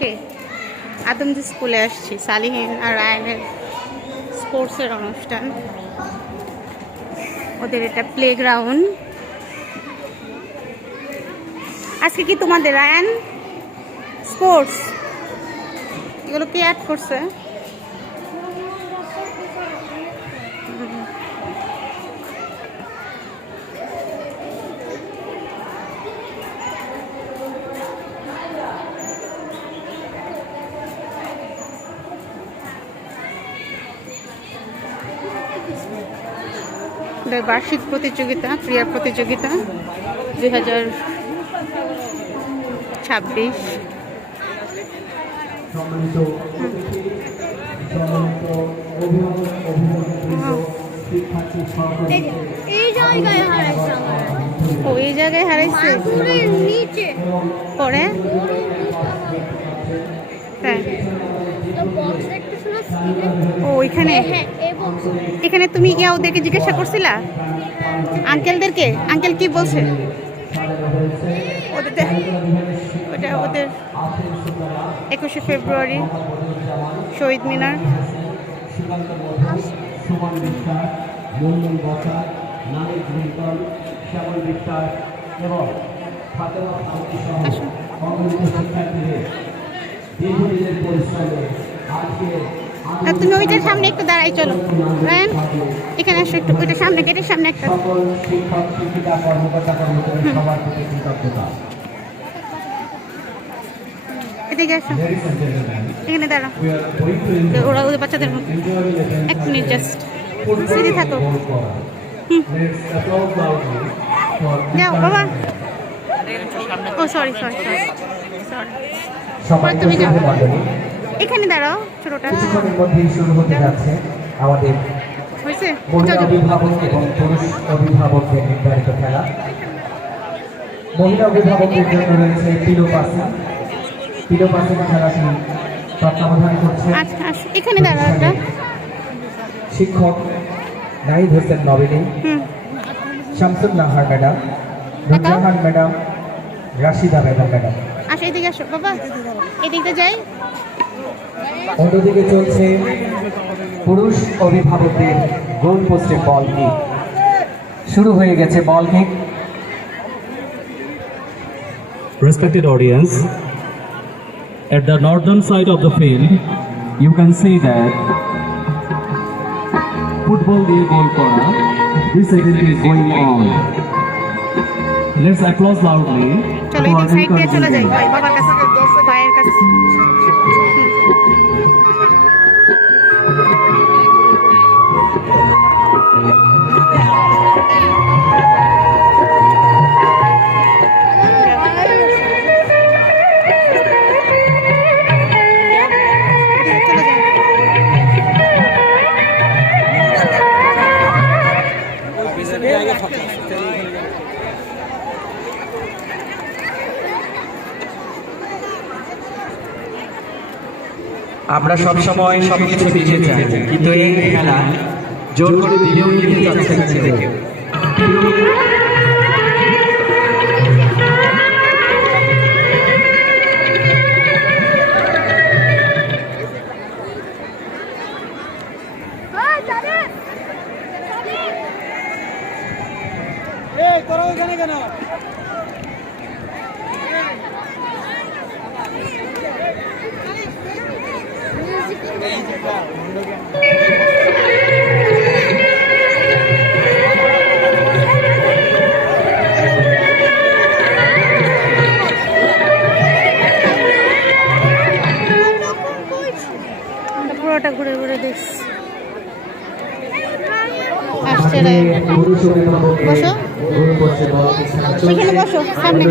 কে আদমজি স্কুলে আসছি, সালিহীন আর রায়ানের স্পোর্টসের অনুষ্ঠান। ওদের এটা প্লেগ্রাউন্ড। আজকে কি তোমাদের রায়ান স্পোর্টস? এগুলো কে অ্যাড করছে? বার্ষিক প্রতিযোগিতা, ক্রীড়া প্রতিযোগিতা 2026। ও এই জায়গায় হারাইছে পরে। হ্যাঁ ও এখানে এখানে তুমি গিয়ে ওদেরকে জিজ্ঞাসা করছিলা? আঙ্কেলদেরকে? আঙ্কেল কি বলছে? ওটা ওদের 21শে ফেব্রুয়ারি শহীদ মিনার। তুমি ওইটার সামনে একটু দাঁড়াই, চলো রায়ান এখানে আসো একটু, ওইটার সামনে, গেটের সামনে একটা। এদিকে আসো, এখানে দাঁড়াও। ওরা ওদের বাচ্চাদের মতো। 1 মিনিট জাস্ট সিধে থাকো। যাও বাবা। ও সরি সরি সরি সরি, তুমি যাও, এখানে দাঁড়াও। ছোটটা শুরু হতে যাচ্ছে আমাদের মহিলা অভিভাবক এবং পুরুষ অভিভাবকদের নির্ধারিত খেলা। মহিলা অভিভাবকদের জন্য রয়েছে পিলোপাসিং খেলাটি তত্ত্বাবধান করছে এখানে দাঁড়াও একটা শিক্ষক Nahid Hossain Nabini, Shamsul Nahar madam, Nurjahan madam, Rashida madam. আসো এদিকে আসো বাবা, এদিকে যাই। অন্যদিকে চলছে পুরুষ অভিভাবকদের গোল পোস্টে বল কিক। শুরু হয়ে গেছে বল kick. Respected audience, at the northern side of the field, you can see that football দিয়ে goal kora. This event is going on. Let's applause loudly. চলো এই সাইড দিয়ে চলে যাই ভাই, বাবার কাছে, ভাইয়ের কাছে। আমরা সবসময় সবকিছু দিতে চাই, কিন্তু এই খেলা জোর করে দিলেও নিতে চাচ্ছে না কেউ। পুরোটা ঘুরে ঘুরে দেখছি। আসছে বসো, এখানে বসো সামনে।